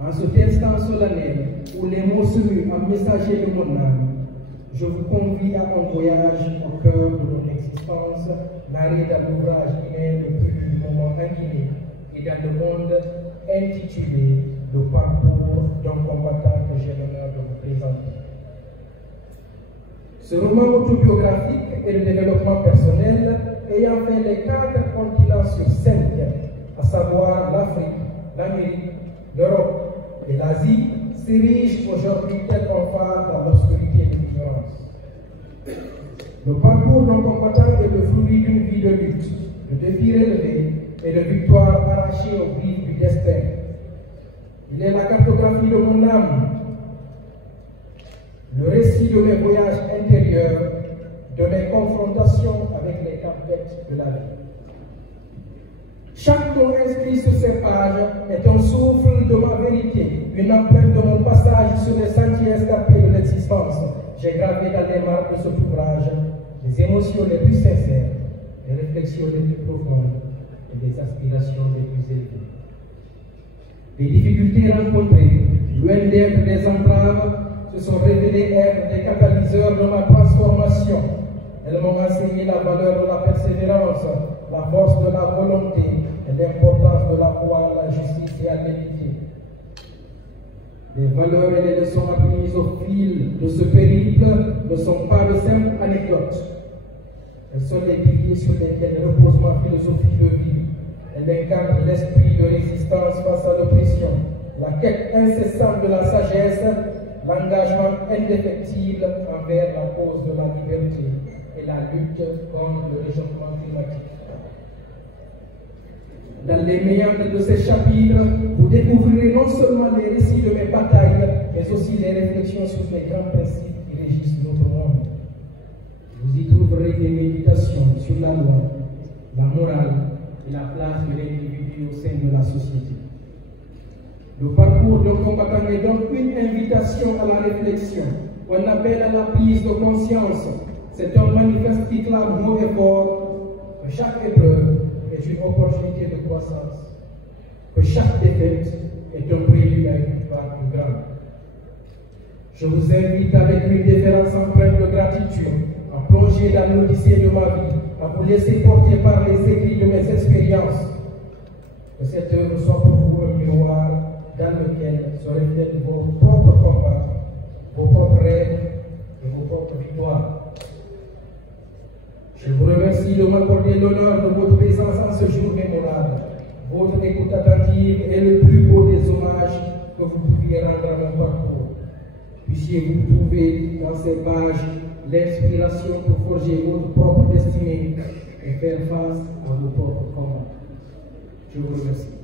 En cet instant solennel où les mots se muent en messager de mon âme, je vous convie à un voyage au cœur de mon existence, narré dans l'ouvrage inédit le plus du moment inquiné et dans le monde intitulé Le parcours d'un combattant que j'ai l'honneur de vous présenter. Ce roman autobiographique et le développement personnel ayant fait les 4 continents sur 5, à savoir l'Afrique, l'Amérique, l'Europe et l'Asie, s'érige aujourd'hui tel un phare dans l'obscurité de l'ignorance. Le parcours d'un combattant est le fruit d'une vie de lutte, de défis relevés et de victoires arrachées au griffes du destin. Il est la cartographie de mon âme, le récit de mes voyages intérieurs, de mes confrontations avec les tempêtes de la vie. Chaque mot inscrit sur ces pages est un souffle de ma vérité, une empreinte de mon passage sur les sentiers escarpés de l'existence. J'ai gravé dans les marques de cet ouvrage les émotions les plus sincères, les réflexions les plus profondes et les aspirations les plus élevées. Les difficultés rencontrées, loin d'être des entraves, se sont révélées être des catalyseurs de ma transformation. Elles m'ont enseigné la valeur de la persévérance, la force de la volonté et l'importance de la foi à la justice et à l'équité. Les valeurs et les leçons apprises au fil de ce périple ne sont pas de simples anecdotes. Elles sont les piliers sur lesquels repose ma philosophie de vie. Elles incarnent l'esprit de résistance face à l'oppression, la quête incessante de la sagesse, l'engagement indéfectible envers la cause de la liberté et la lutte contre le réchauffement climatique. Dans les méandres de ces chapitres, vous découvrirez non seulement les récits de mes batailles, mais aussi les réflexions sur les grands principes qui régissent notre monde. Vous y trouverez des méditations sur la loi, la morale et la place de l'individu au sein de la société. Le parcours d'un combattant est donc une invitation à la réflexion, un appel à la prise de conscience. C'est un manifeste qui clame haut et fort que chaque épreuve est une opportunité de croissance, que chaque défaite est un prélude à une victoire plus grande. Je vous invite avec une déférence empreinte de gratitude à plonger dans l'odyssée de ma vie, à vous laisser porter par les écrits de mes expériences. Que cette œuvre soit pour vous un miroir dans lequel se reflètent vos propres combats, vos propres rêves et vos propres victoires. Je vous remercie de m'accorder l'honneur de votre présence en ce jour mémorable. Votre écoute attentive est le plus beau des hommages que vous pouviez rendre à mon parcours. Puissiez-vous trouver dans ces pages l'inspiration pour forger votre propre destinée et faire face à vos propres combats. Je vous remercie.